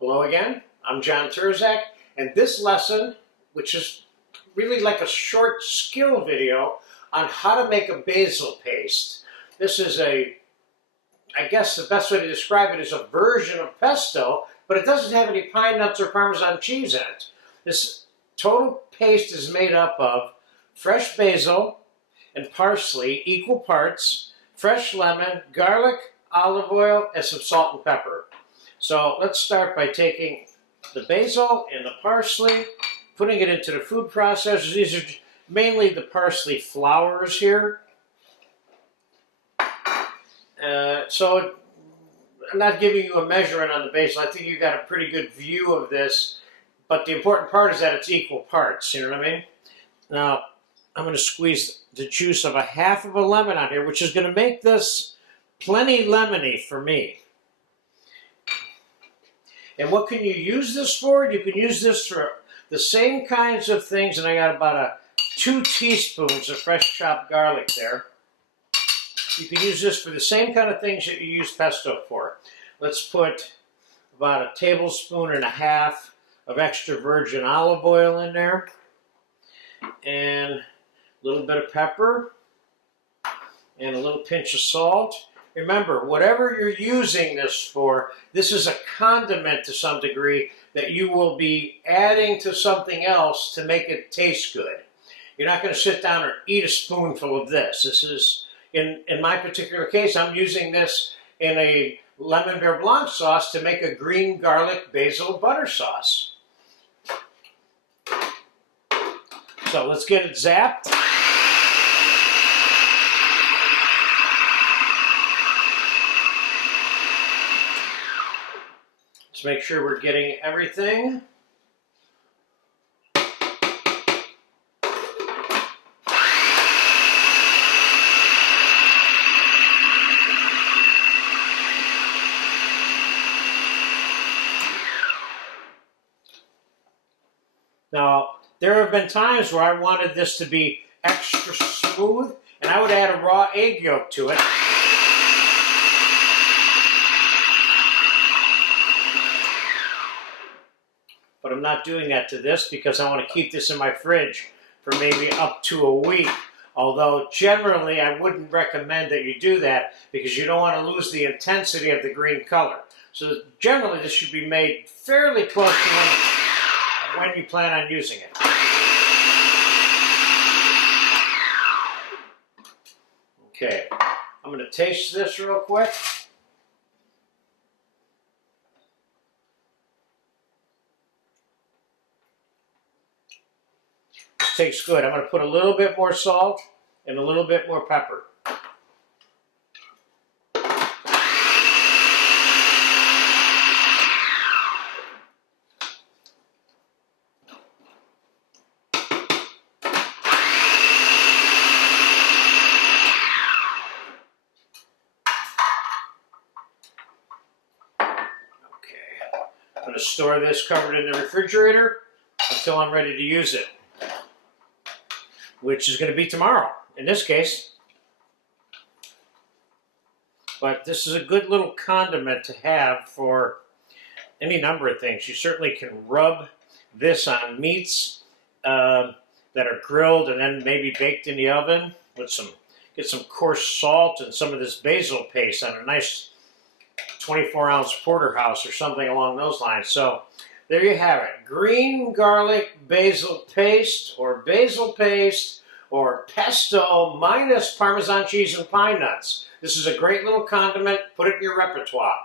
Hello again, I'm John Turzak, and this lesson, which is really like a short skill video on how to make a basil paste. This is I guess the best way to describe it is a version of pesto, but it doesn't have any pine nuts or Parmesan cheese in it. This total paste is made up of fresh basil and parsley, equal parts, fresh lemon, garlic, olive oil, and some salt and pepper. So let's start by taking the basil and the parsley, putting it into the food processors. These are mainly the parsley flowers here. So I'm not giving you a measurement on the basil. I think you got a pretty good view of this, but the important part is that it's equal parts, you know what I mean? Now, I'm going to squeeze the juice of half of a lemon on here, which is going to make this plenty lemony for me. And what can you use this for? You can use this for the same kinds of things, and I got about 2 teaspoons of fresh chopped garlic there. You can use this for the same kind of things that you use pesto for. Let's put about 1.5 tablespoons of extra virgin olive oil in there, and a little bit of pepper, and a little pinch of salt. Remember, whatever you're using this for, this is a condiment to some degree that you will be adding to something else to make it taste good. You're not going to sit down and eat a spoonful of this. This is, in my particular case, I'm using this in a lemon beurre blanc sauce to make a green garlic basil butter sauce. So let's get it zapped. Let's make sure we're getting everything. Now, there have been times where I wanted this to be extra smooth, and I would add a raw egg yolk to it. But I'm not doing that to this because I want to keep this in my fridge for maybe up to a week. Although generally I wouldn't recommend that you do that because you don't want to lose the intensity of the green color. So generally this should be made fairly close to when you plan on using it. Okay, I'm going to taste this real quick. Tastes good. I'm going to put a little bit more salt and a little bit more pepper. Okay. I'm going to store this covered in the refrigerator until I'm ready to use it, which is going to be tomorrow, in this case. But this is a good little condiment to have for any number of things. You certainly can rub this on meats that are grilled and then maybe baked in the oven with get some coarse salt and some of this basil paste on a nice 24-ounce porterhouse or something along those lines. So there you have it. Green garlic basil paste or pesto minus Parmesan cheese and pine nuts. This is a great little condiment. Put it in your repertoire.